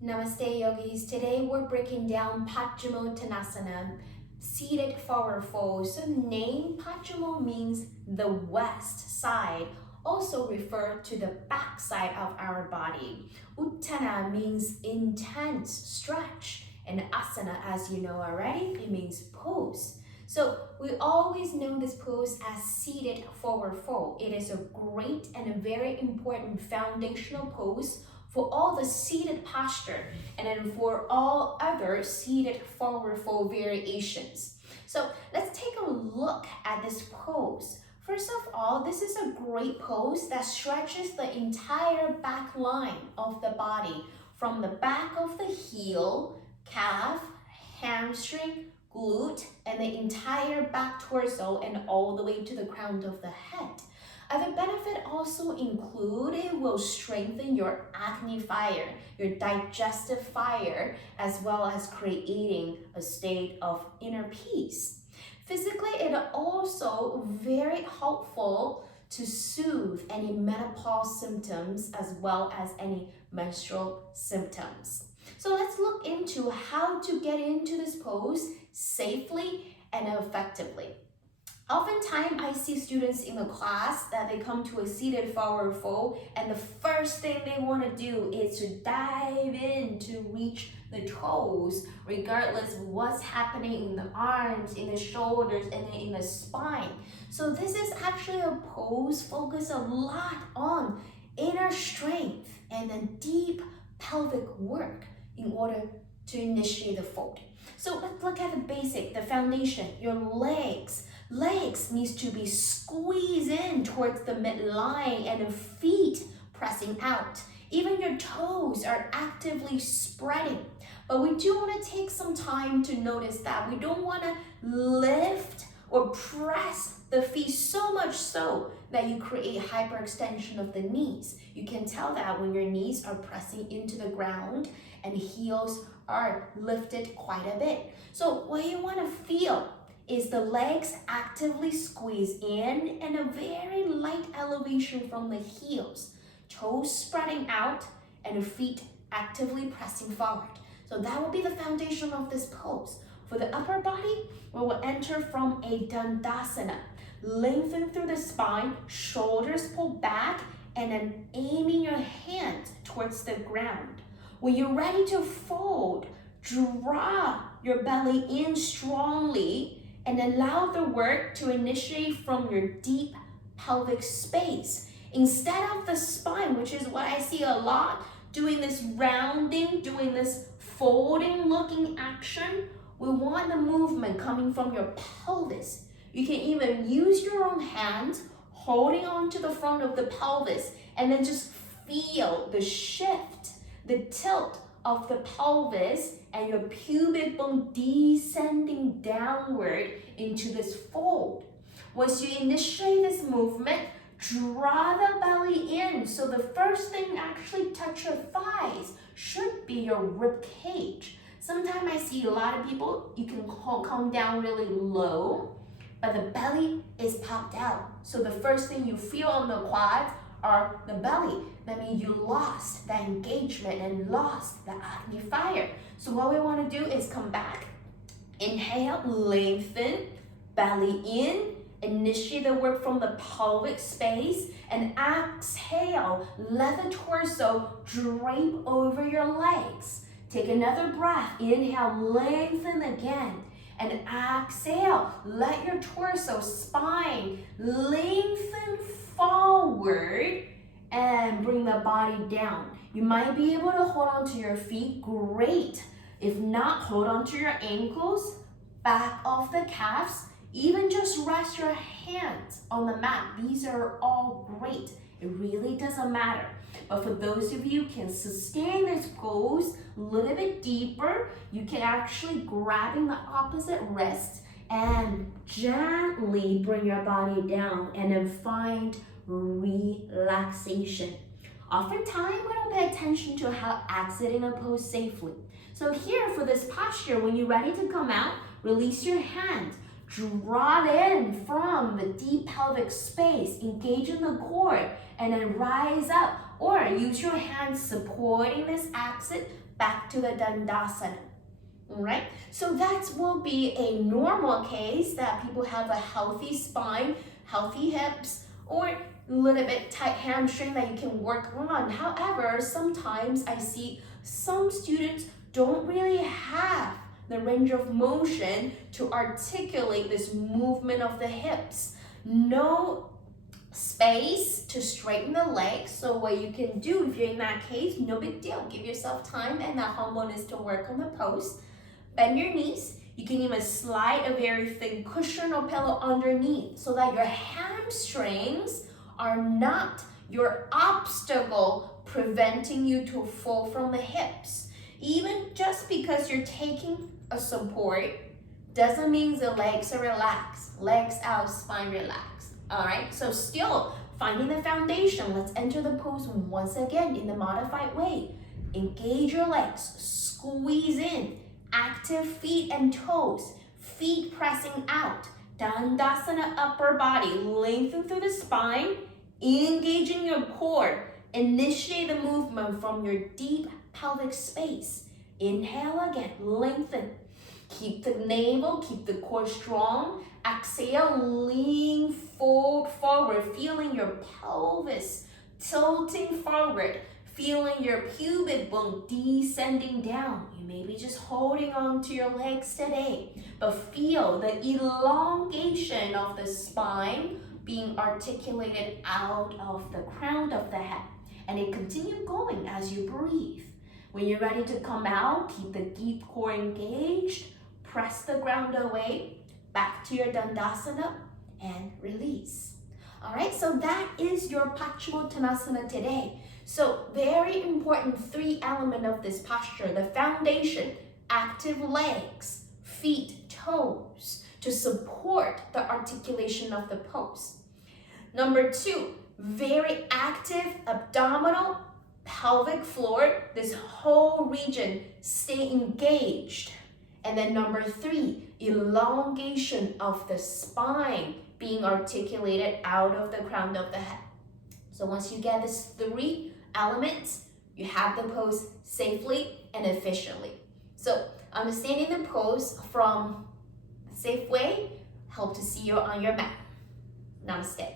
Namaste yogis. Today we're breaking down Pachimottanasana, seated forward fold. So the name Pachimo means the west side, also referred to the back side of our body. Uttana means intense stretch, and asana, as you know already, it means pose. So we always know this pose as seated forward fold. It is a great and a very important foundational pose for all the seated posture and then for all other seated forward fold variations. So let's take a look at this pose. First of all, this is a great pose that stretches the entire back line of the body from the back of the heel, calf, hamstring, glute, and the entire back torso and all the way to the crown of the head. Other benefits also include it will strengthen your acne fire, your digestive fire, as well as creating a state of inner peace. Physically, it also very helpful to soothe any menopause symptoms as well as any menstrual symptoms. So let's look into how to get into this pose safely and effectively. Oftentimes, I see students in the class that they come to a seated forward fold, and the first thing they want to do is to dive in to reach the toes, regardless of what's happening in the arms, in the shoulders, and then in the spine. So this is actually a pose focused a lot on inner strength and then deep pelvic work in order to initiate the fold. So let's look at the basic, the foundation, your legs. Legs needs to be squeezed in towards the midline and the feet pressing out. Even your toes are actively spreading. But we do want to take some time to notice that we don't want to lift or press the feet so much so that you create hyperextension of the knees. You can tell that when your knees are pressing into the ground and heels are lifted quite a bit. So what you want to feel is the legs actively squeeze in and a very light elevation from the heels, toes spreading out and the feet actively pressing forward. So that will be the foundation of this pose. For the upper body, we will enter from a Dandasana. Lengthen through the spine, shoulders pull back, and then aiming your hands towards the ground. When you're ready to fold, draw your belly in strongly and allow the work to initiate from your deep pelvic space. Instead of the spine, which is what I see a lot, doing this rounding, doing this folding looking action, we want the movement coming from your pelvis. You can even use your own hands, holding on to the front of the pelvis, and then just feel the shift, the tilt of the pelvis and your pubic bone descending downward into this fold. Once you initiate this movement, draw the belly in. So the first thing actually touch your thighs should be your rib cage. Sometimes I see a lot of people, you can come down really low, but the belly is popped out. So the first thing you feel on the quads are the belly. That means you lost that engagement and lost the acne fire. So what we want to do is come back. Inhale, lengthen, belly in, initiate the work from the pelvic space, and exhale, let the torso drape over your legs. Take another breath, inhale, lengthen again, and exhale, let your torso, spine lengthen forward and bring the body down. You might be able to hold on to your feet, great. If not, hold on to your ankles, back off the calves, even just rest your hands on the mat. These are all great. It really doesn't matter. But for those of you who can sustain this pose a little bit deeper, you can actually grabbing the opposite wrist and gently bring your body down and then find relaxation. Oftentimes, we don't pay attention to how exiting a pose safely. So here for this posture, when you're ready to come out, release your hands. Draw in from the deep pelvic space, engage in the core, and then rise up or use your hands supporting this axis back to the Dandasana. All right, so that will be a normal case that people have a healthy spine, healthy hips, or a little bit tight hamstring that you can work on. However, sometimes I see some students don't really have the range of motion to articulate this movement of the hips. No space to straighten the legs. So what you can do if you're in that case, no big deal. Give yourself time and that humbleness to work on the pose. Bend your knees. You can even slide a very thin cushion or pillow underneath so that your hamstrings are not your obstacle preventing you to fall from the hips. Even just because you're taking a support doesn't mean the legs are relaxed. Legs out, spine relaxed. All right, so still finding the foundation. Let's enter the pose once again in the modified way. Engage your legs, squeeze in. Active feet and toes, feet pressing out. Dandasana upper body, lengthen through the spine, engaging your core. Initiate the movement from your deep pelvic space. Inhale again, lengthen. Keep the navel, keep the core strong. Exhale, lean forward, feeling your pelvis tilting forward. Feeling your pubic bone descending down. You may be just holding on to your legs today, but feel the elongation of the spine being articulated out of the crown of the head. And it continue going as you breathe. When you're ready to come out, keep the deep core engaged. Press the ground away, back to your Dandasana, and release. All right, so that is your Paschimottanasana today. So very important 3 element of this posture, the foundation, active legs, feet, toes, to support the articulation of the pose. Number 2, very active abdominal, pelvic floor, this whole region stay engaged. And then number 3, elongation of the spine being articulated out of the crown of the head. So once you get these 3 elements, you have the pose safely and efficiently. So understanding the pose from a safe way help to see you on your mat. Namaste.